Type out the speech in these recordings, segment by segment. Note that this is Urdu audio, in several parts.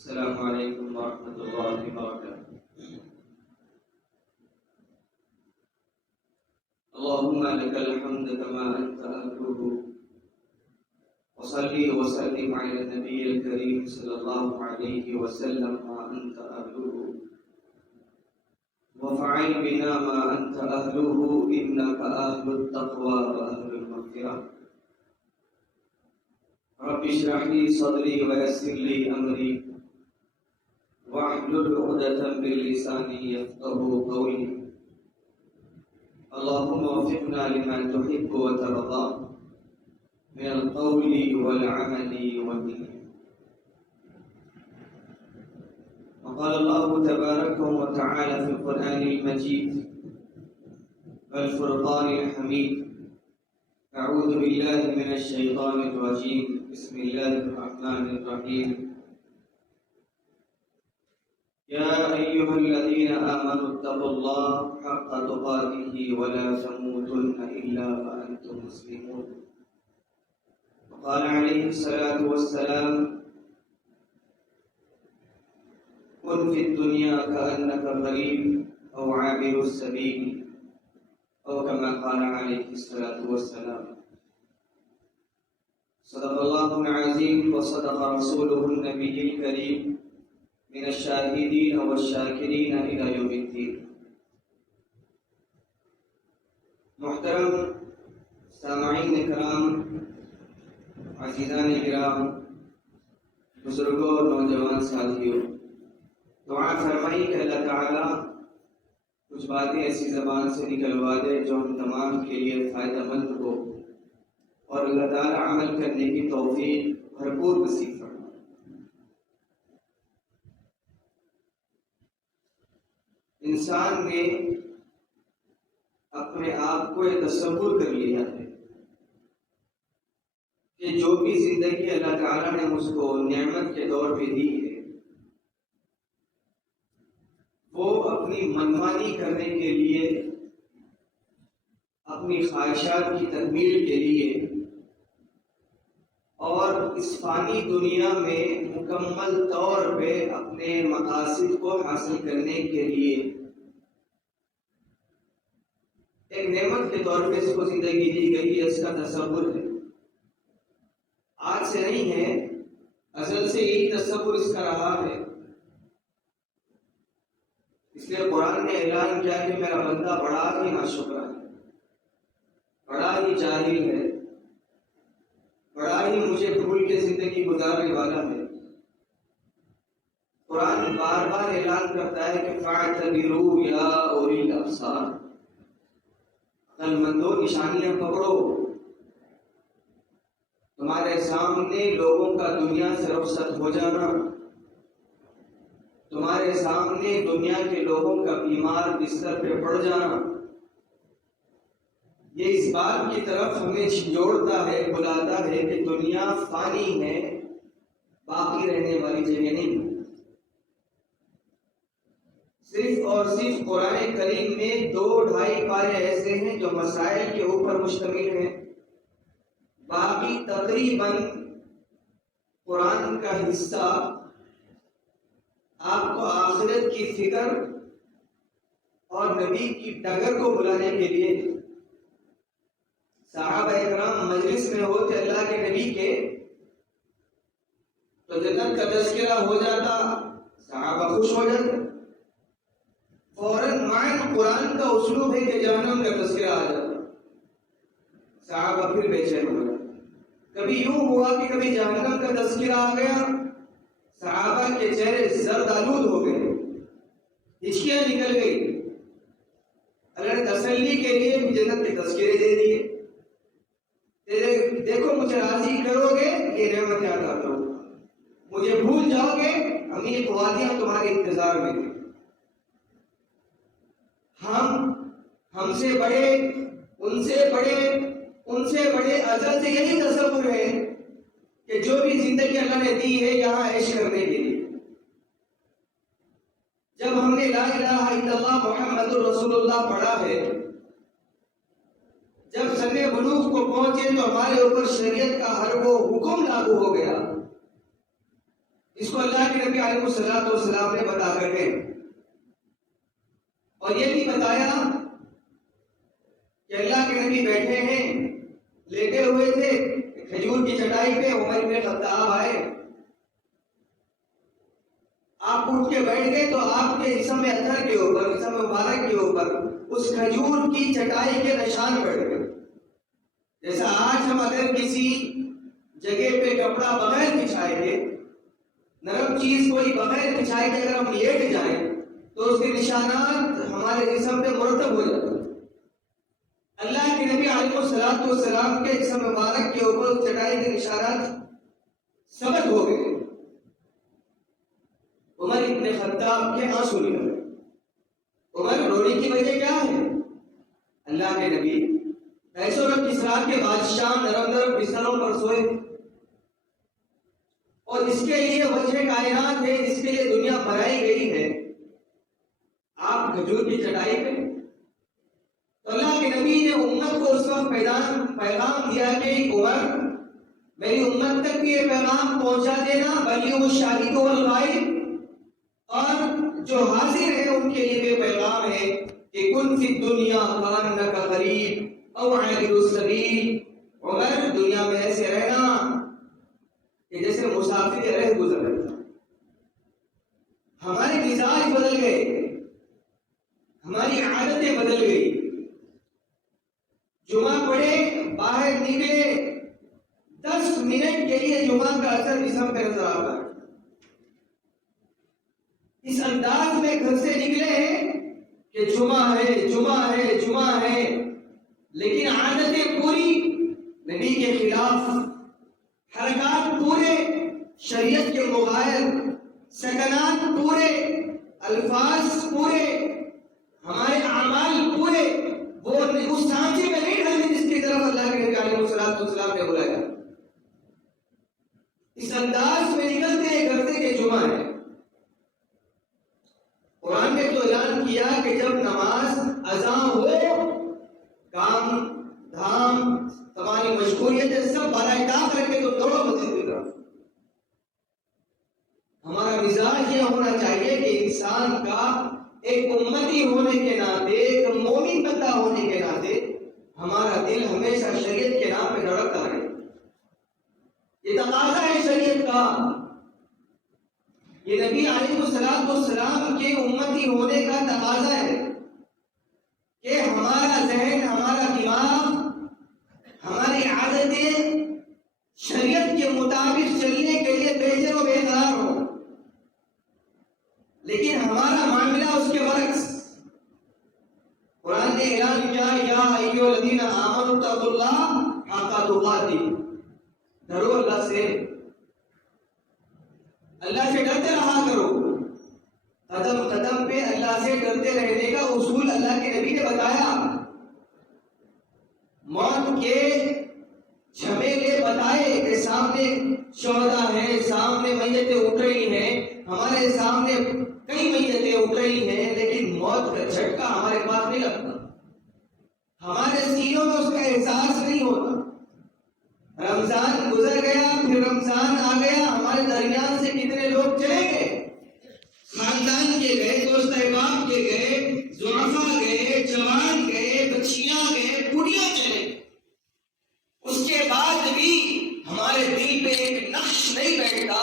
السلام علیکم ورحمۃ اللہ وبرکاتہ۔ اللهم لك الحمد كما أنت أهله، وصلي وسلم على النبي الكريم صلى الله عليه وسلم ما أنت أهله، وفعل بنا ما أنت أهله إنك أهل التقوى وأهل المغفرة۔ رب اشرح لي صدري ويسر لي أمري واحلل عقدة من لساني يفقهوا قولي۔ اللهم وفقنا لما تحب وترضى من القول والعمل والنية۔ وقال الله تبارك وتعالى في القرآن المجيد والفرقان الحميد: أعوذ بالله من الشيطان الرجيم، بسم الله الرحمن الرحيم۔ يا أيها الذين آمنوا اتقوا الله حق تقاته ولا تموتن إلا وأنتم مسلمون۔ وقال عليه الصلاة والسلام: كن في الدنيا كأنك غريب أو عابر السبيل، أو كما قال عليه الصلاة والسلام۔ صدق الله العظيم وصدق رسوله النبي الكريم، من الشاهدين والشاكرين إلى يوم الدين۔ محترم سامعین کرام، عزیزان کرام، بزرگوں اور نوجوان ساتھیوں، دعا فرمائی کہ اللہ تعالیٰ کچھ باتیں ایسی زبان سے نکلوا دے جو ہم تمام کے لیے فائدہ مند ہو، اور اللہ تعالیٰ عمل کرنے کی توفیق بھرپور نصیب فرمائے۔ انسان نے اپنے آپ کو یہ تصور کر لیا ہے کہ جو بھی زندگی اللہ تعالیٰ نے اس کو نعمت کے طور پہ دی ہے، وہ اپنی منمانی کرنے کے لیے، اپنی خواہشات کی تکمیل کے لیے اور اس فانی دنیا میں مکمل طور پہ اپنے مقاصد کو حاصل کرنے کے لیے ایک نعمت کے طور پہ اس کو زندگی دی گئی ہے، اس کا تصور ہے۔ آج سے نہیں ہے، ازل سے یہی تصور اس کا رہا ہے۔ اس لیے قرآن نے اعلان کیا کہ میرا بندہ بڑا ہی ناشکر ہے، بڑا ہی جاہل ہے، بڑا ہی مجھے بھول کے زندگی گزارنے والا ہے۔ قرآن بار بار اعلان کرتا ہے کہ فَاعْتَبِرُوا يَا أُولِي الْأَبْصَارِ، عقل مندوں نشانیاں پکڑو۔ تمہارے سامنے لوگوں کا دنیا سے رخصت ہو جانا، تمہارے سامنے دنیا کے لوگوں کا بیمار بستر پہ پڑ جانا، یہ اس بات کی طرف ہمیں جوڑتا ہے، بلاتا ہے کہ دنیا فانی ہے، باقی رہنے والی جگہ نہیں۔ صرف اور صرف قرآن کریم میں 2-2.5 پارے ایسے ہیں جو مسائل کے اوپر مشتمل ہیں، باقی تقریباً قرآن کا حصہ آپ کو آخرت کی فکر اور نبی کی ڈگر کو بلانے کے لیے۔ صحابہ اکرام مجلس میں ہوتے اللہ کے نبی کے تو جنت کا تذکرہ ہو جاتا، صحابہ خوش ہو جاتے، فوراً معنی قرآن کا اسلوب ہے کہ جہنم کا تذکرہ آ جاتا، صحابہ پھر بے چین ہو جاتے۔ کبھی یوں ہوا کہ کبھی جہنم کا تذکرہ آ گیا، صحابہ کے چہرے زرد آلود ہو گئے، ہچکیاں نکل گئی۔ اللہ نے تسلی کے لیے جنت کے تذکرے دے دیے، دیکھو مجھے راضی کرو گے یہ نعمت عطا کرو، مجھے بھول جاؤ گے ہم یہ وادیاں تمہارے انتظار میں تھے۔ ہم سے بڑے، ان سے بڑے ازل سے یہی تصور ہے کہ جو بھی زندگی اللہ نے دی ہے یہاں عیش کرنے کے لیے۔ جب ہم نے لا الہ الا اللہ محمد رسول اللہ پڑھا ہے، جب سن بلوغ کو پہنچے تو ہمارے اوپر شریعت کا ہر وہ حکم لاگو ہو گیا اس کو اللہ کے نبی علیہ الصلوۃ والسلام نے بتا کر کے اور یہ بھی بتایا کہ اللہ کے نبی بیٹھے ہیں، لیٹے ہوئے تھے کھجور کی چٹائی پہ، عمر بن خطاب آئے، آپ اٹھ کے بیٹھ گئے تو آپ کے جسم اطہر کے اوپر، جسم مبارک کے اوپر اس کھجور کی چٹائی کے نشان پڑ گئے۔ جیسا آج ہم اگر کسی جگہ پہ کپڑا بغیر بچھائے گے، نرم چیز کوئی بغیر بچھائے گے، اگر ہم لیٹ جائیں تو اس کے نشانات ہمارے جسم پہ مرتب ہو جاتے ہیں۔ اللہ کے نبی علیہ الصلوۃ والسلام کے جسم مبارک کے اوپر چٹائی کے نشانات ثبت ہو گئے۔ عمر ابن خطاب کے آنسو نکل گئے۔ عمر رونے کی وجہ کیا ہے؟ اللہ کے نبی کیسو اور کسرا کے بادشاہ نرم نرم بستروں پر سوئے، اور اس کے لیے وجہ کائنات ہے، جس کے لیے دنیا بنائی گئی ہے، آپ کھجور کی چٹائی پہ۔ تو اللہ کے نبی نے امت کو اس وقت پیغام دیا کہ عمر میری امت تک بھی یہ پیغام پہنچا دینا، بلیغ الشاہد والغائب، اور جو حاضر ہیں ان کے لیے یہ پیغام ہے کہ کن فی الدنیا کانک غریب او عابر السبیل، عمر دنیا میں ایسے رہنا کہ جیسے مسافر رہ گزر رہا۔ ہمارے مزاج بدل گئے، ہماری عادتیں بدل گئی۔ جمعہ پڑھے، باہر نکلے، 10 منٹ کے لیے جمعہ کا اثر جسم پہ نظر آتا ہے۔ اس انداز میں گھر سے نکلے ہیں کہ جمعہ ہے، جمعہ ہے، جمعہ ہے، لیکن عادتیں پوری نبی کے خلاف، حرکات پورے شریعت کے مغایر، سکنات پورے، الفاظ پورے، ہمارے اعمال پورے، وہ اس سانچے میں نہیں ڈھلتے جس کی طرف اللہ کے نبی علیہ الصلوۃ والسلام نے بلایا۔ اس انداز میں نکلتے ہیں گھر سے کہ جمعہ ہے۔ قرآن نے تو اعلان کیا کہ جب نماز اذان ہو، کام دھام تمہاری مشغولیتیں سب برائے ٹاپ کر کے تو دوڑو مسجد کی طرف۔ ہمارا مزاج یہ ہونا چاہیے کہ انسان کا ایک امتی ہونے کے ناطے، ایک مومن بندہ ہونے کے ناطے ہمارا دل ہمیشہ شریعت کے نام پہ دھڑکتا رہے۔ یہ تقاضا ہے شریعت کا، یہ نبی علیہ الصلوۃ والسلام کے امتی ہونے کا تقاضا ہے کہ ہمارا ذہن، ہمارا دماغ، ہماری عادتیں شریعت کے مطابق چلنے کے لیے بہتر و بہتر ہو، لیکن ہمارا معاملہ اس کے برعکس۔ قرآن نے اعلان کیا یا ایھا الذین آمنوا اتقوا اللہ حق تقاتہ، ڈرو اللہ سے، اللہ سے ڈرتے رہا کرو۔ قدم قدم پہ اللہ سے ڈرتے رہنے کا اصول اللہ کے نبی نے بتایا، موت کے جھمیلے بتائے کہ سامنے شہداء ہیں، سامنے میتیں اٹھ رہی ہیں، ہمارے سامنے کئی میتیں اٹھ رہی ہیں، لیکن موت کا جھٹکا ہمارے پاس نہیں لگتا، ہمارے سینوں میں اس کا احساس نہیں ہوتا۔ رمضان گزر گیا، پھر رمضان آ گیا، ہمارے درمیان سے کتنے لوگ چلے گئے، خاندان کے گئے، دوست احباب کے گئے، ضعفاء گئے، جوان گئے، بچیاں گئے، بوڑھیاں چلے گئے۔ اس کے بعد بھی ہمارے دل پہ ایک نقش نہیں بیٹھتا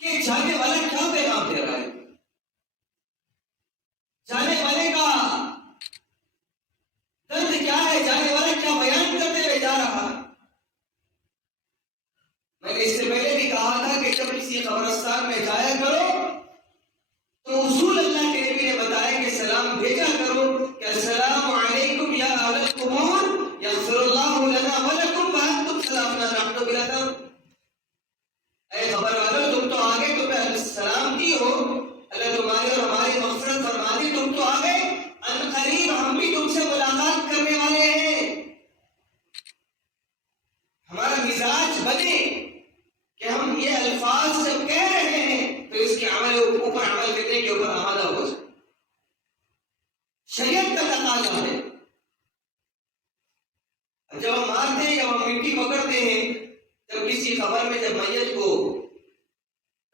کہ جانے والا کیا پیغام دے رہا ہے، جانے والے کا درد کیا ہے، جانے والا کیا بیان کرتے ہوئے جا رہا ہے۔ میں نے اس سے پہلے بھی کہا تھا کہ جب کسی قبرستان میں جایا کرو تو اصول اللہ کے نبی نے بتایا کہ سلام بھیجا کرو کہ السلام علیکم یا اہل القبور یغفر اللہ لنا ولکم وانتم سلامنا نحن بلکم۔ اے خبر والو، تم تو آگے، تمہیں سلام دی ہو، اللہ تمہاری اور ہماری مغفرت فرما دی، تم تو آگے، ان قریب ہم بھی تم سے ملاقات کرنے والے ہیں۔ ہمارا مزاج بنے کہ ہم یہ الفاظ جب کہہ رہے ہیں تو اس کے اوپر عمل کرنے کے اوپر آمادہ ہو جائے۔ شریعت کا تقاضا ہے۔ جب ہم مارتے ہیں، جب ہم مٹی پکڑتے ہیں، جب کسی قبر میں جب میت کو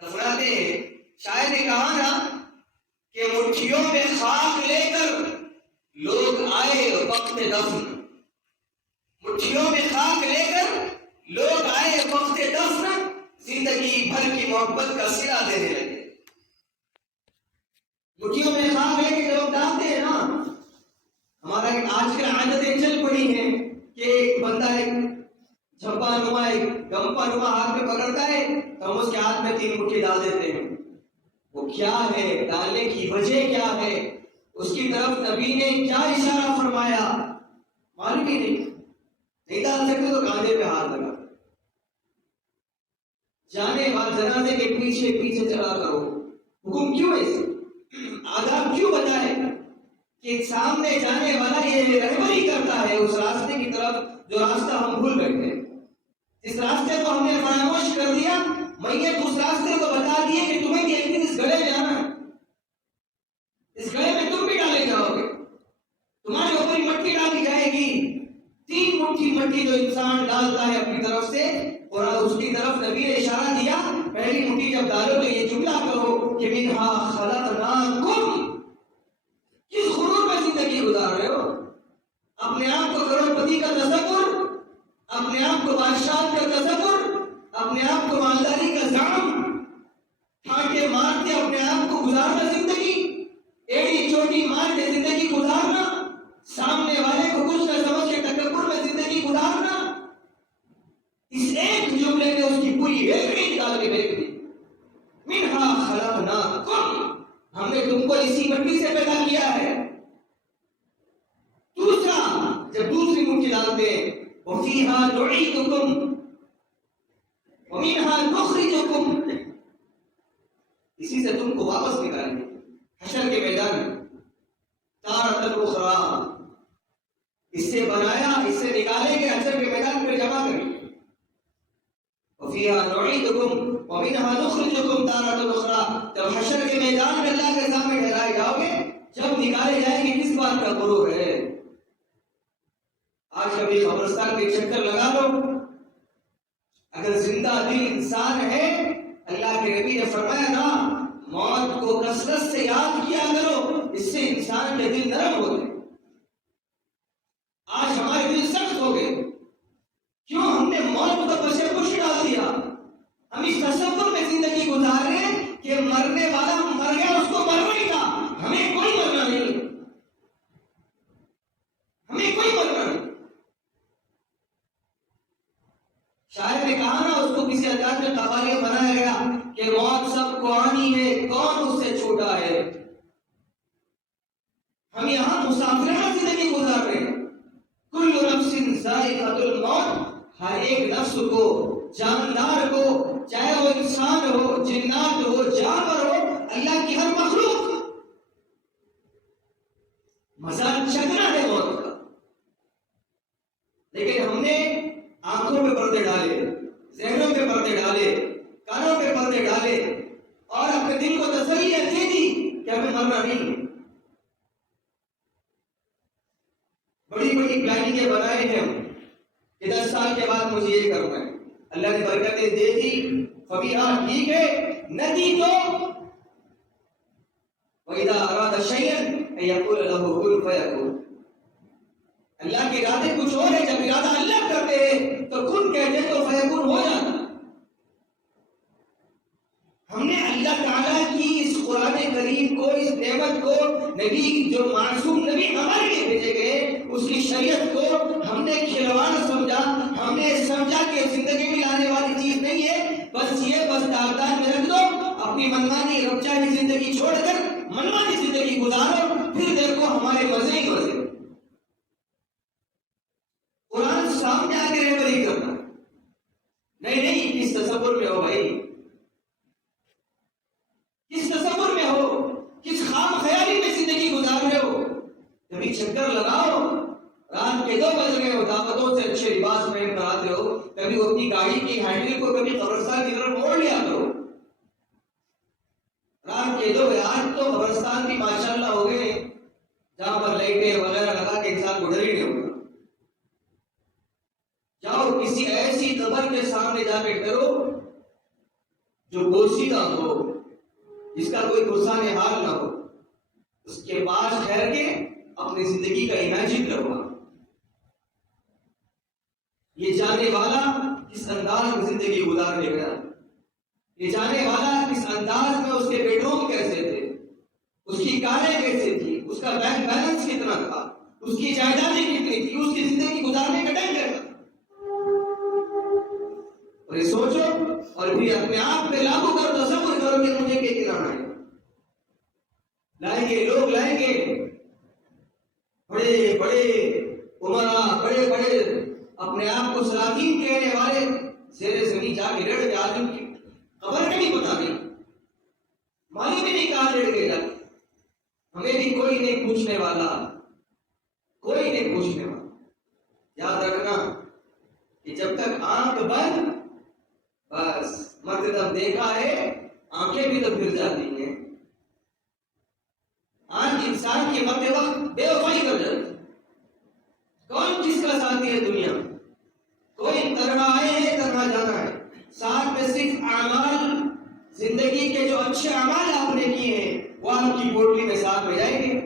دفناتے ہیں شاعر نے کہا نا کہ مٹھیوں میں خاک لے کر لوگ آئے وقت دفن، مٹھیوں میں خاک لے کر لوگ آئے وقت دفن، زندگی بھر کی محبت کا صلہ دینے لگے۔ مٹھیوں میں خاک لے کے لوگ ڈالتے ہیں نا، ہمارا ایک آج کل عادتیں چل پڑی ہیں کہ ایک بندہ ایک جھپا نما ایک گمپا نما ہاتھ میں پکڑتا ہے تو ہم اس کے ہاتھ میں 3 مٹھی ڈال دیتے ہیں۔ وہ کیا ہے، ڈالنے کی وجہ کیا ہے، اس کی طرف نبی نے کیا اشارہ فرمایا، معلوم ہی نہیں ڈال سکتے تو کاندھے پہ ہاتھ لگا، جانے والے جنازے کے پیچھے پیچھے چلا کرو۔ حکم کیوں ہے، آداب کیوں بتائے کہ سامنے جانے والا یہ رہبری کرتا ہے اس راستے کی طرف جو راستہ ہم بھول بیٹھے، اس راستے کو ہم نے فراموش کر دیا۔ میت اس راستے کو بتا دیے کہ تمہیں بھی ایک دن اس گڑھے میں آنا ہے، اس گڑھے میں تم بھی ڈالے جاؤ گے، تمہارے اوپر مٹی ڈالی جائے گی۔ 3 مٹھی مٹی جو انسان ڈالتا ہے اپنی طرف سے، اور اس کی طرف نبی نے اشارہ دیا، پہلی مٹھی جب ڈالو تو یہ جملہ کہو کہ منہا خلقناکم۔ کس غرور میں زندگی گزار رہے ہو؟ اپنے آپ کو کروڑپتی کا تصور، اپنے آپ کو بادشاہ کا تصور، اپنے آپ کو مالداری کا زعم ٹھاٹے مار کے اپنے آپ کو گزارنا، زندگی ایڑی چوٹی مار کے زندگی گزارنا، سامنے والے کو کچھ نہ سمجھ کے تکبر میں زندگی گزارنا۔ اس ایک جملے نے اس کی پوری ہیبری نکال کے پھینک دی، منہا خلقناکم، ہم نے تم کو اسی مٹی سے پیدا کیا ہے۔ دوسرا، جب دوسری مٹھی ڈالتے ہیں وَفِيهَا نُعِيدُكُمْ وَمِنْهَا نُخْرِجُكُمْ، اسی سے تم کو واپس نکالیں گے حشر کے میدان میں، تارۃ اخری، اس سے بنایا، اس سے نکالیں گے، حشر کے میدان پر جمع کریں گے۔ وَفِيهَا نُعِيدُكُمْ وَمِنْهَا نُخْرِجُكُمْ تَارَةً أُخْرَىٰ، جب حشر کے میدان میں اللہ کے سامنے ٹھہرائے جاؤ گے، جب نکالے جائیں گے، کس بات کا غرور ہے؟ آج کبھی قبرستان کے چکر لگا لو، اگر زندہ دل انسان ہے، اللہ کے نبی نے فرمایا نا، موت کو کثرت سے یاد کیا کرو، اس سے انسان کے دل نرم ہوتے۔ آج ہمارے دل سخت ہو گئے، کیوں؟ ہم نے موت کو پس پش ڈال دیا، ہم اس تصور میں زندگی گزار رہے ہیں کہ مرنے والا مر گیا، اس کو مرنا ہی تھا، ہمیں کوئی مرنا نہیں، ہمیں کوئی مرنا نہیں۔ شاعر نے کہا نا، اس کو کسی انداز میں قوالیہ بنایا گیا کہ موت سب کو آنی ہے، کون اس سے چھوٹا ہے۔ ہم یہاں مسافرانہ زندگی گزار رہے ہیں، کل نفس ذائقۃ الموت، ہر ایک نفس کو، جاندار کو، چاہے وہ انسان ہو، جنات ہو، جانور ہو، اللہ کی ہر مخلوق مزہ چکنا ہے موت کا۔ لیکن ہم نے آنکھوں پہ پردے ڈالے، ذہنوں پہ پردے ڈالے، کانوں پہ پردے ڈالے، اور اپنے دل کو تسلی دے دی کہ ہمیں مرنا نہیں۔ بڑی بڑی پلاننگیں بنائے ہیں ہم کہ 10 سال کے بعد مجھے یہ کرنا ہے، اللہ نے برکتیں دے دی، فبیہا، ٹھیک ہے، نہ دی تو وَإِذَا أَرَادَ شَيْئًا أَن يَقُولَ لَهُ كُن فَيَكُونُ، اللہ کے ارادے کچھ اور ہے، جب ارادہ اللہ کرتے ہیں تو کن کہتے ہیں تو فیکون ہو جاتا۔ ہم نے اللہ تعالیٰ کی اس قرآن کریم کو، اس نعمت کو، نبی جو معصوم نبی ہمارے لیے بھیجے گئے، اس کی شریعت کو ہم نے کھلواڑ سمجھا، ہم نے سمجھا کہ زندگی میں لانے والی چیز نہیں ہے، بس یہ بس داغدار میں رکھ دو، اپنی منمانی رب چاہی زندگی چھوڑ کر منمانی زندگی گزارو، پھر دیکھو ہمارے مزے ہی مزے۔ قرآن سامنے آ کے رہبری کرنا، نہیں، کس تصور میں ہو بھائی، کس تصور میں ہو، کس خام خیالی میں زندگی گزار رہے ہو؟ کبھی چکر لگاؤ، رات کے 2 بج گئے ہو، دعوتوں سے اچھے لباس پہن کر آتے ہو، کبھی اپنی گاڑی کی ہینڈل کو کبھی قبرستان کی طرف موڑ لیا کرو۔ رات کے 2 بجے، آج تو قبرستان بھی ماشاءاللہ ہو گئے جہاں پر لائٹیں وغیرہ لگا کے انسان کو ڈر ہی نہیں ہوگا۔ جاؤ کسی ایسی قبر کے سامنے جا کے ڈرو جو بوسیدہ ہو، جس کا کوئی پرسان حال نہ ہو، اس کے پاس ٹھہر کے اپنی زندگی کا امیجن کروا. یہ جانے والا کس انداز میں زندگی گزارنے گیا، یہ جانے والا کس انداز میں، اس کے بیڈ روم کیسے تھے، اس کی کاریں کیسے تھی، اس کا بینک بیلنس کتنا تھا، اس کی جائیدادیں کتنی تھی، اس کی زندگی گزارنے کا ڈنگ کیسا تھا. اور یہ سوچو اور پھر اپنے آپ پہ لاگو کر تصور کرو کہ مجھے کتنا آئے. لائیں گے لوگ، لائیں گے بڑے بڑے عمرا، بڑے بڑے اپنے آپ کو سلاطین کہنے والے زیر زمین جا کے لڑ کے آدم کی خبر کا نہیں پتا نہیں، معلوم بھی نہیں کہاں لڑ گئے. ہمیں بھی کوئی نہیں پوچھنے والا، کوئی نہیں پوچھنے والا. یاد رکھنا کہ جب تک آنکھ بند، بس مقدم دیکھا ہے، آنکھیں بھی تو پھر جاتی ہیں. آج انسان کے مرتے وقت بے وفائی کر جاتی. کون کس کا ساتھی ہے دنیا؟ کوئی تنہا آئے ہیں، تنہا جانا ہے. ساتھ میں صرف اعمال، زندگی کے جو اچھے اعمال آپ نے کیے ہیں وہ آپ کی پوٹلی میں ساتھ میں جائیں گے.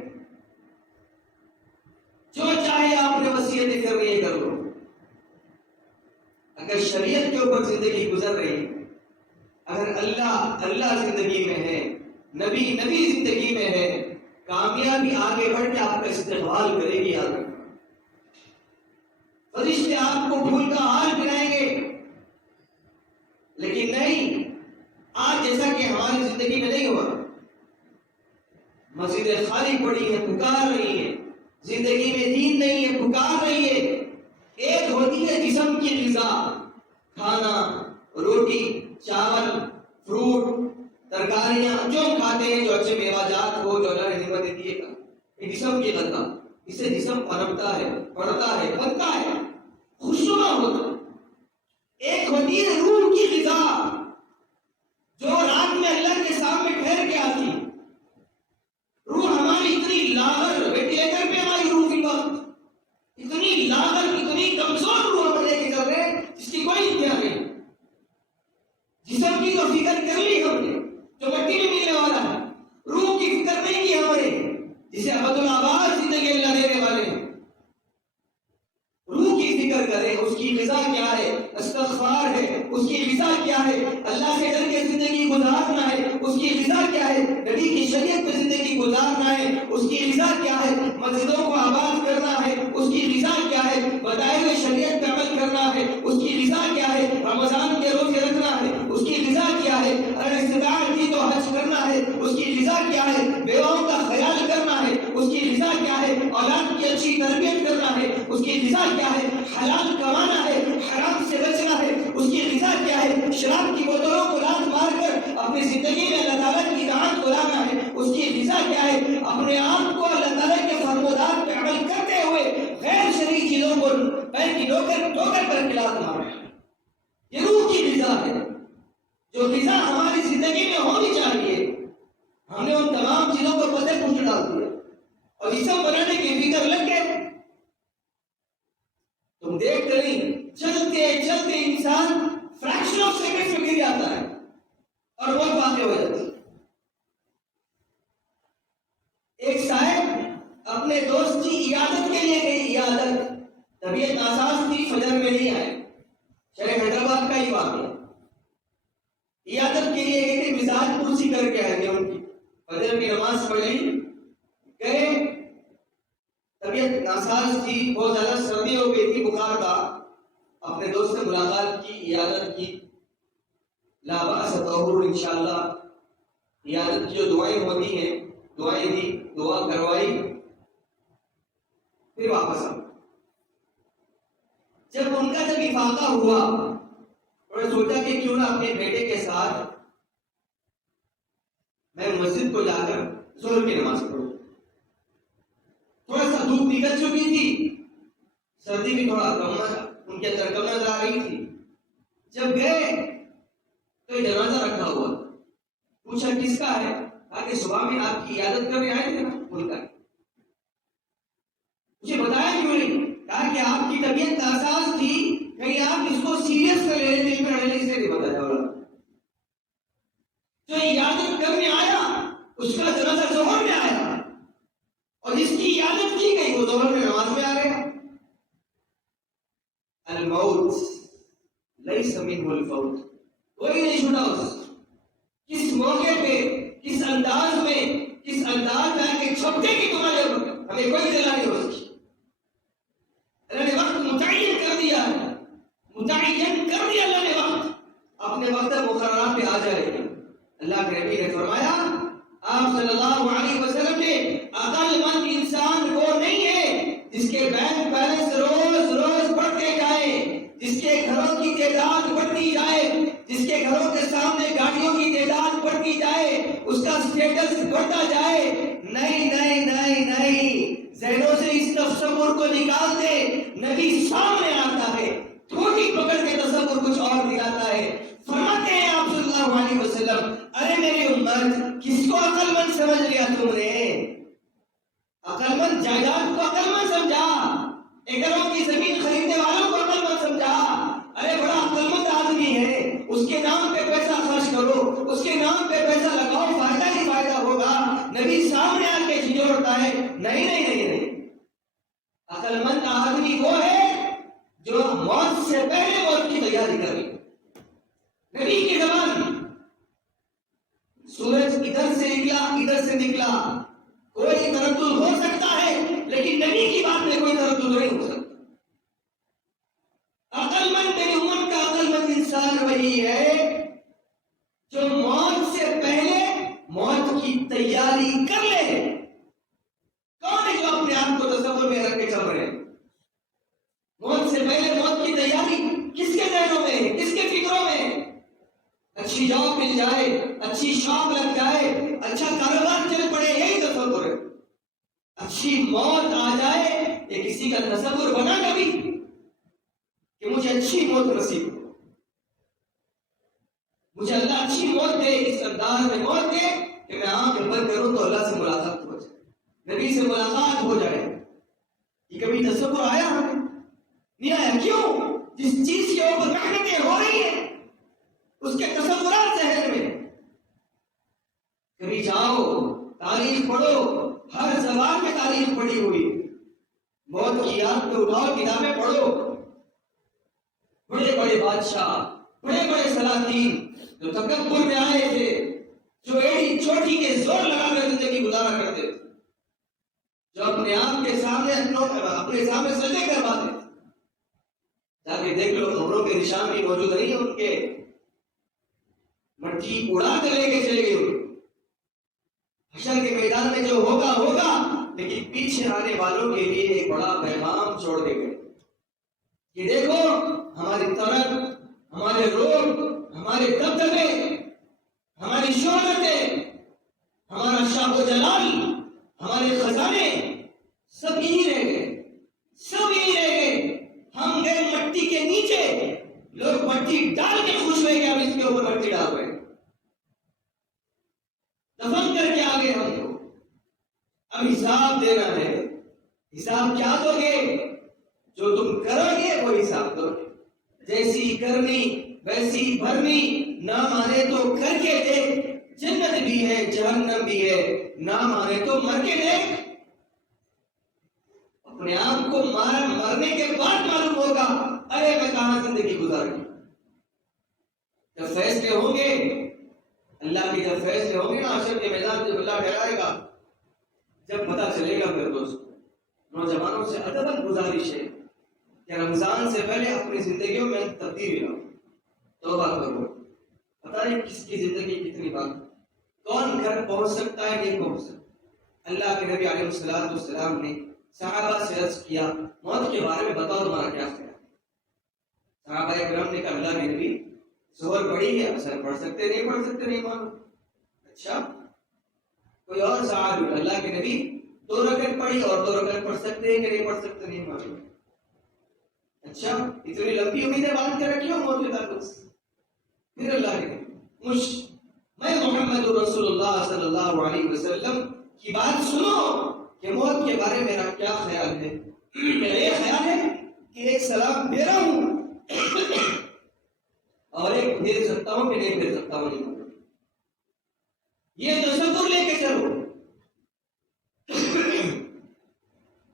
جو چاہے آپ نے وصیتیں کر رہی ہے کر لو. اگر شریعت کے اوپر زندگی گزر رہی ہے، اگر اللہ زندگی میں ہے، نبی زندگی میں ہے، کامیابی آگے بڑھ کے آپ کا استقبال کرے گی. یاد رکھنا، فرشتے آپ کو پھول کا ہار پہنائیں گے. لیکن نہیں، آج جیسا کہ ہماری زندگی میں نہیں ہوا. مسجدیں خالی پڑی ہیں، پکار رہی ہیں. زندگی میں دین نہیں ہے، پکار رہی ہے. ایک ہوتی ہے جسم کی غذا، کھانا، روٹی، چاول، فروٹ، ترکاریاں جو کھاتے ہیں، جو اچھے میوہ جات ہو، جو اللہ نے نعمتیں دی ہے، یہ جسم کی غذا. اس سے جسم پنپتا ہے، بڑھتا ہے، بنتا ہے، خوشنما ہوتا ہے. ایک ہوتی ہے روح کی غذا، جو رات میں اللہ کے سامنے ٹھہر کے آتی. روح ہماری اتنی لاغر، وینٹیلیٹر پہ ہماری روح کی وقت اتنی لاغر، اتنی کمزور روح ہم لے کے چل رہے ہیں جس کی کوئی انتہا نہیں. جسم کی تو فکر کر لی ہم نے جو مٹی میں ملنے والا ہے، روح کی فکر نہیں کی ہم نے جسے ابد الآباد زندگی اللہ دینے والے ہیں. روح کی فکر کریں، اس کی غذا کیا ہے؟ استغفار ہے. اس کی غذا کیا ہے؟ اللہ سے ڈر کے زندگی گزارنا ہے. اس کی غذا کیا ہے؟ نبی کی شریعت پہ زندگی گزارنا ہے. اس کی غذا کیا ہے؟ مسجدوں کو آباد کرنا ہے. اس کی غذا کیا ہے؟ بتائے ہوئے شریعت پہ عمل کرنا ہے. اس کی غذا کیا ہے؟ رمضان کے روزے رکھنا ہے. اس کی غذا کیا ہے؟ اگر استطاعت کی تو حج کرنا ہے. اس کی غذا کیا ہے؟ بیواؤں کا خیال کرنا ہے. اس کی غذا کیا ہے؟ اولاد کی اچھی تربیت کرنا ہے. اس کی غذا کیا ہے؟ حلال کمانا ہے، حرام سے بچنا ہے. اس کی غذا کیا ہے؟ شراب کی بوتلوں کو لات مار کر اپنی زندگی میں اللہ تعالیٰ کی اطاعت کو لانا ہے. اس کی غذا کیا ہے؟ اپنے آپ کو اللہ تعالیٰ کے فرمودات پہ عمل کرتے ہوئے غیر شرعی چیزوں کو پیر کی ٹھوکر پر کلاس مارنا ہے. یہ روح کی غذا ہے، جو غذا ہماری زندگی میں ہونی چاہیے. ہم نے ان تمام چیزوں پر پتے پوچھ ڈال دیا اور جسم بنانے کی فکر لگ گئے. تم دیکھتے نہیں، چلتے چلتے انسان فریکشن آف سیکنڈ میں گر جاتا ہے اور موت واقع ہو جاتی ہے. ایک صاحب اپنے دوست کی عیادت کے لیے گئی. عیادت، طبیعت ناساز تھی، فجر میں نہیں آئے. شہر حیدرآباد کا ہی واقعہ. عیادت کے لیے گئے تھے، مزاج پرسی کر کے آئے گے. ان کی فجر کی نماز پڑھی، گئے. طبیعت ناساز تھی، بہت زیادہ سردی ہو گئی تھی، بخار تھا. اپنے دوست سے ملاقات کی، عیادت کی. لا باس طہور انشاءاللہ. عیادت کی جو دعائیں ہوتی ہیں دعائیں دی، دعا کروائی، پھر واپس آ. جب ان کا جب افاقہ ہوا، انہوں نے سوچا کہ کیوں نہ اپنے بیٹے کے ساتھ میں مسجد کو جا کر ظہر کی نماز پڑھوں. تھوڑا سا دھوپ نکل چکی تھی، سردی بھی تھوڑا کم ان کے اندر کم نظر آ رہی تھی. جب گئے تو یہ جنازہ رکھا ہوا. پوچھا کس کا ہے؟ کہا کہ صبح میں آپ کی عیادت کرنے آئے تھے نا، ان کا. مجھے بتایا کیوں نہیں؟ کہا کہ آپ کی طبیعت ناساز تھی، کہیں آپ اس کو سیریس کر لے، دل میں رہنے سے نہیں بتایا. جو عیادت کرنے آیا اس کا جنازہ ظہر میں آیا اور جس کی عیادت کی گئی وہ ظہر میں نماز میں آ گیا. الموت لیس منہ الفوت، کوئی نہیں چھوٹا اس. کس موقع پہ، کس انداز میں آ کے چھپتے کی تمہارے ہمیں کوئی دلا نہیں ہو سکی. اللہ نے وقت متعین کر دیا ہے، اللہ نے وقت اپنے وقت مقررہ پہ آ جائے گا. اللہ کے نبی نے فرمایا، آپ صلی اللہ علیہ وسلم نے عقل مند انسان وہ نہیں ہے جس کے بینک بیلنس روز روز بڑھتے جائے، جس کے گھروں کی تعداد بڑھتی جائے، جس کے گھروں کے سامنے گاڑیوں کی تعداد بڑھتی جائے، اس کا اسٹیٹس بڑھتا جائے. نہیں نہیں نہیں نہیں، ذہنوں سے اس تصور کو نکال دے. نبی سامنے آتا ہے، تھوڑی پکڑ کے تصور کچھ اور دکھاتا ہے. فرماتے ہیں آپ صلی اللہ علیہ وسلم، ارے میری امت، کس کو عقل مند سمجھ لیا تم نے؟ عقل مند جائیداد کو عقل مند سمجھا، ایکڑوں کی زمین خریدنے والوں کو عقل مند سمجھا. ارے بڑا عقل مند آدمی ہے، اس کے نام پہ پیسہ خرچ کرو، اس کے نام پہ پیسہ لگاؤ، فائدہ ہی فائدہ ہوگا. نبی سامنے آ کے جھنجھوڑتا ہے، نہیں نہیں نہیں نہیں، عقل مند آدمی وہ ہے جو موت سے پہلے موت کی تیاری کر لی. نبی کی زبان، سورج ادھر سے نکلا ادھر سے نکلا، کوئی تردد ہو سکتا ہے، لیکن نبی کی بات میں کوئی تردد نہیں ہو سکتا. عقل مند میری امت کا عقل مند انسان وہی ہے جو موت سے پہلے موت کی تیاری کر لے. کون ہے جو اپنے آپ کو تصور میں رکھ کے چل رہے ہیں؟ موت سے پہلے موت کی تیاری کس کے ذہنوں میں ہے، کس کے فکروں میں ہے؟ اچھی جاب مل جائے، اچھی شاپ لگ جائے، اچھا کاروبار چل پڑے، یہی تصور ہے. اچھی موت آ جائے، یہ کسی کا تصور بنا کبھی کہ مجھے اچھی موت نصیب ہو، مجھے اللہ اچھی موت دے، اس انداز میں موت دے کہ میں آنکھ بند کروں تو اللہ سے ملاقات ہو جائے، نبی سے ملاقات ہو جائے. یہ کبھی تصور آیا ہمیں؟ نہیں آیا. کیوں؟ جس چیز کے اوپر محنتیں ہو رہی ہیں اس کے تصورات ذہن میں. کبھی جاؤ، تاریخ پڑھو، ہر زبان میں تاریخ پڑھی ہوئی، موت کی یاد پہ اٹھاؤ، کتابیں پڑھو. بڑے بڑے بادشاہ، بڑے بڑے سلاطین جو تکبر میں آئے تھے، جو ایڑی چوٹی کے زور لگا کر زندگی گزارا کرتے تھے، جو اپنے آپ کے سامنے اپنے سامنے سجدے کرواتے تھے، جا کے دیکھ لو خبروں کے نشان بھی موجود نہیں ہیں ان کے. مٹی اڑا کر لے کے چلے گئے. حشر کے میدان میں جو ہوگا ہوگا، لیکن پیچھے آنے والوں کے لیے ایک بڑا پیغام چھوڑ کے گئے کہ دیکھو ہماری طرف، ہمارے روگ، ہمارے دبدبے، ہماری شہرتیں، ہمارا شاہ و جلال، ہمارے خزانے سب یہی رہ گئے، سب یہی رہ گئے. ہم گئے مٹی کے نیچے، لوگ مٹی ڈال کے خوش ہوئے کہ ہم اس کے اوپر مٹی ڈال رہے ہیں، دفن کر کے آگے ہم کو اب حساب دینا ہے. حساب کیا دو گے؟ جو تم کرو گے وہ حساب دو گے. جیسی کرنی ویسی بھرنی، نہ مانے تو کر کے دیکھ، جنت بھی ہے جہنم بھی ہے، نہ مانے تو مر کے دیکھ. اپنے آپ کو مرنے کے بعد معلوم ہوگا ارے میں کہاں زندگی گزاری. جب فیصلے ہوں گے اللہ کے، جب فیصلے ہوں گے نا حشر کے میدان جب اللہ ٹھہرائے گا، جب پتہ چلے گا، پھر دوست نوجوانوں سے ادباً گزارش ہے کہ رمضان سے پہلے اپنی زندگیوں میں تبدیلی لاؤ، توبہ کرو. پتہ نہیں کس کی زندگی کتنی بات، کون گھر پہنچ سکتا ہے نہیں پہنچ سکتا. اللہ کے نبی علیہ السلام نے صحابہ سے عرض کیا موت کے بارے میں بتاؤ تمہارا کیا خیال ہے. صحابہ کرام نے کہا اللہ کے نبی ظہر پڑھی ہے، اثر پڑھ سکتے نہیں پڑھ سکتے نہیں معلوم. اچھا کوئی اور صحابی، اللہ کے نبی 2 رکعت پڑھی اور 2 رکعت پڑھ سکتے ہیں کہ نہیں پڑھ سکتے نہیں معلوم. اچھا اتنی لمبی امیدیں باندھ کے رکھی ہو موت کے تعلق سے. پھر اللہ کے میں محمد رسول اللہ صلی اللہ علیہ وسلم کی بات سنو کہ موت کے بارے میں میرا کیا خیال ہے. میرا یہ خیال ہے کہ ایک سلام میرا ہوں اور ایک بھیج سکتا ہوں کہ نہیں بھیج سکتا ہوں. یہ تصور لے کے چلو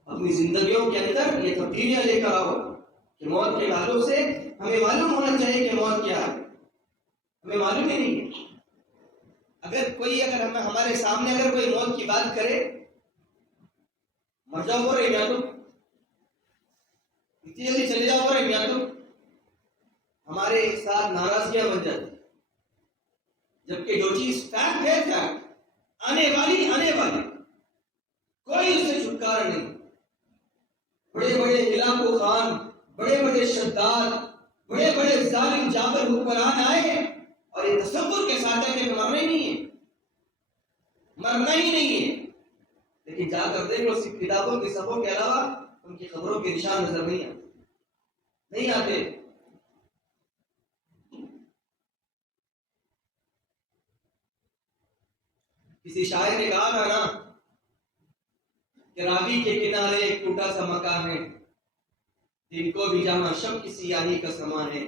اپنی زندگیوں کے اندر، یہ تبدیلیاں لے کر آؤ کہ موت کے تعلق سے ہمیں معلوم ہونا چاہیے کہ موت کیا ہے، ہمیں معلوم ہی نہیں ہے۔ اگر ہمارے سامنے اگر کوئی موت کی بات کرے، مر جاؤ بول رہے میاں تم، اتنی جلدی چلے جاؤ بول رہے میاں تم، ہمارے ساتھ ناراضگیاں بن جاتی، جبکہ جو چیز فیکٹ ہے، فیکٹ آنے والی کوئی اس سے چھٹکارا نہیں۔ بڑے بڑے ہلاکو خان، بڑے بڑے شداد، بڑے بڑے ظالم جابر حکمران آئے اور یہ تصور کے ساتھ ہے کہ مرنا ہی نہیں ہے، لیکن جا کر دیکھ لو صرف کتابوں کی صفوں کے علاوہ ان کی خبروں کے نشان نظر نہیں آتے۔ کسی شاعر نے کہا تھا نا کہ راوی کے کنارے ایک ٹوٹا سا مکان ہے، دن کو بھی جہاں شب کی سیاہی کا سامان ہے۔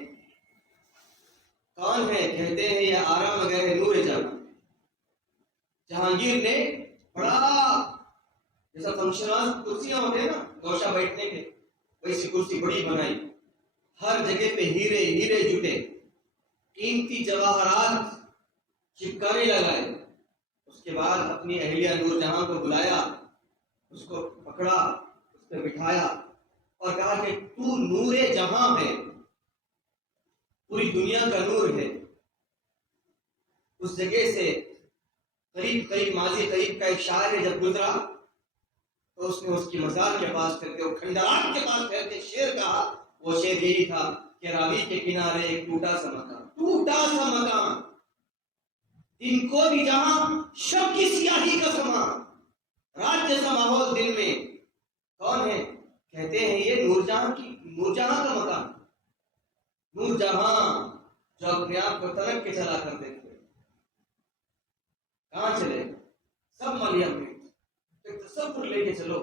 کون ہے کہتے ہیں یہ آرام غیر نور جہاں۔ جہانگیر نے بڑا جیسا فنکشن کرسیاں ہوتے ہیں نا گوشہ بیٹھنے کے، ویسی کرسی بڑی بنائی، ہر جگہ پہ ہیرے جٹے، قیمتی جواہرات چپکانے لگائے۔ اس کے بعد اپنی اہلیہ نور جہاں کو بلایا، اس کو پکڑا، اس پہ بٹھایا اور کہا کہ تو نور جہاں ہے، پوری دنیا کا نور ہے۔ اس جگہ سے قریب ماضی قریب کا ایک شاعر ہے جب گزرا تو اس نے اس کی مزار کے پاس پھر کے، وہ کھنڈرات کے پاس پھر کے شعر کہا، وہ شعر یہی تھا کہ راوی کے کنارے ایک ٹوٹا سا مکان، دن کو بھی جہاں شب کی سیاہی کا سامان، رات جیسا ماحول دن میں۔ کون ہے کہتے ہیں یہ نور جہاں کا مکان، نور جہاں جو اپنے آپ کو ترک کے چلا کرتے تھے، کہاں چلے؟ سب ملیا میں ایک تصور لے کے چلو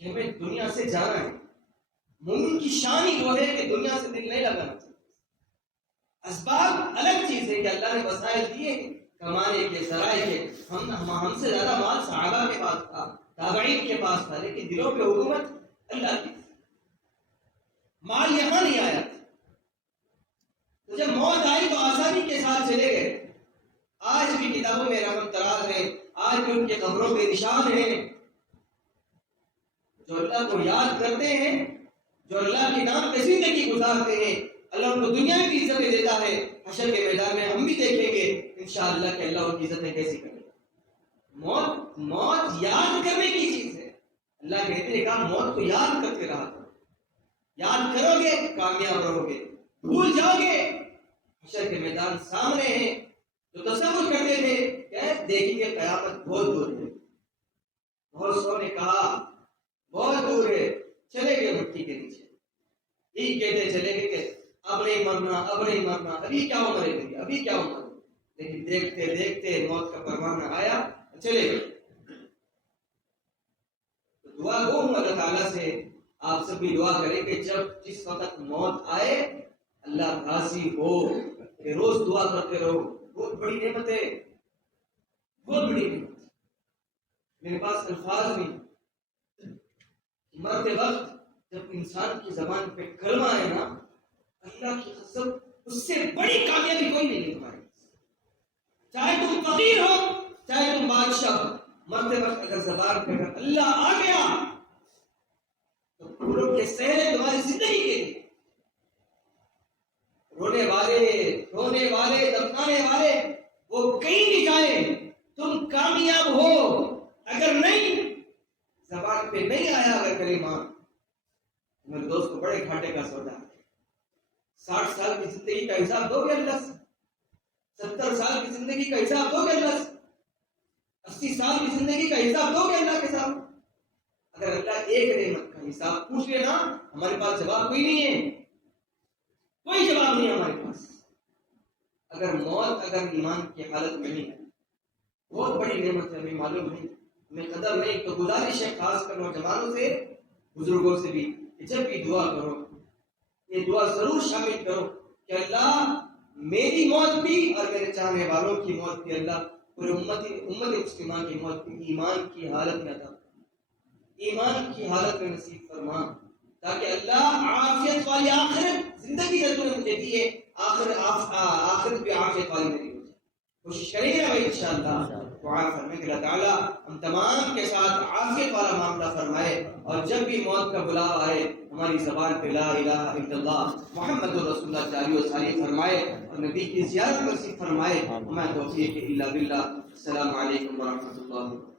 کہ ہمیں دنیا سے جانا ہے۔ مومن کی شان ہی وہ ہے کہ دنیا سے دل نہیں لگانا چاہیے۔ اسباب الگ چیز ہے کہ اللہ نے وسائل دیے کمانے کے، ذرائع کے، ہم سے زیادہ مال صحابہ کے پاس تھا، تابعین کے پاس تھا، لیکن دلوں پہ حکومت اللہ کی۔ مال یہاں نہیں آیا، تو جب موت آئی تو آسانی کے ساتھ چلے گئے۔ آج بھی کتابوں میں رقم تراز ہے، آج بھی ان کے قبروں کے نشان ہیں۔ جو اللہ کو یاد کرتے ہیں، جو اللہ کے نام پہ زندگی گزارتے ہیں، اللہ ان کو دنیا میں بھی عزتیں دیتا ہے، حشر کے میدان میں ہم بھی دیکھیں گے انشاءاللہ کہ اللہ ان کی عزتیں کیسی کرے گا۔ موت یاد کرنے کی چیز ہے۔ اللہ کہتے ہیں کہ موت کو یاد کرتے رہا کرو، یاد کرو گے کامیاب رہو گے، بھول جاؤ گے حشر کے میدان سامنے ہیں۔ جو تصور کرتے تھے کہ دیکھیں گے قیامت بہت دور ہے، بہت سو نے کہا بہت دور ہے، چلے گئے مٹی کے نیچے، یہی کہتے چلے گئے کہ اب نہیں مرنا، ابھی کیا عمر ہے، لیکن دیکھتے دیکھتے موت کا پروانہ آیا، چلے گئے۔ تو دعا گو ہوں اللہ تعالیٰ سے، آپ سب بھی دعا کریں کہ جس وقت موت آئے اللہ راضی ہو، کہ روز دعا کرتے رہو۔ بہت بڑی نعمت ہے، بہت بڑی نعمت۔ میرے پاس الفاظ نہیں، مرتے وقت جب انسان کی زبان پہ کلمہ آئے نا، اللہ کی قسم اس سے بڑی کامیابی کوئی نہیں تمہاری۔ چاہے تم فقیر ہو، چاہے تم بادشاہ ہو، مرتے وقت اگر زبان پہ اگر اللہ آ گیا تو پھولوں کے صحرے تمہاری زندگی کے لیے۔ رونے والے دفنانے والے وہ کہیں بھی جائیں، تم کامیاب ہو۔ اگر نہیں، زبان پہ نہیں آیا اگر کلمہ، میرے دوست کو بڑے گھاٹے کا سودا ہے۔ 60 سال کی زندگی کا حساب دو گے اللہ سے، 70 سال کی زندگی کا حساب دو گے اللہ سے، 80 سال کی زندگی کا حساب دو گے اللہ کے سامنے۔ اگر اللہ ایک نعمت کا حساب پوچھ لینا، ہمارے پاس جواب کوئی نہیں ہے، کوئی جواب نہیں ہمارے پاس۔ اگر موت اگر ایمان کی حالت میں نہیں ہے، بہت بڑی نعمت ہے، ہمیں معلوم نہیں، ہمیں قدر نہیں، تو گزارش ہے خاص کر نوجوانوں سے، بزرگوں سے بھی، کہ جب بھی دعا کرو یہ دعا ضرور شامل کرو کہ اللہ میری موت بھی اور میرے چاہنے والوں کی موت بھی اللہ پورے امت مسلمہ کی موت ایمان کی حالت میں تھا، ایمان کی حالت میں نصیب فرما، تاکہ اللہ عافیت والی آخرت زندگی جو تم نے مجھے دی ہے، آخرت بھی عافیت والی میری ہو جائے۔ کوشش کریں گے بھائی انشاءاللہ دعا فرمائیں کہ اللہ تعالیٰ ہم تمام کے ساتھ عافیت والا معاملہ فرمائے، اور جب بھی موت کا بلاوا آئے ہماری زبان پہ لا الہ الا اللہ محمد رسول اللہ جاری و ساری فرمائے، اور نبی کی زیارت نصیب فرمائے۔ ہمیں توفیق الا باللہ۔ السلام علیکم ورحمۃ اللہ۔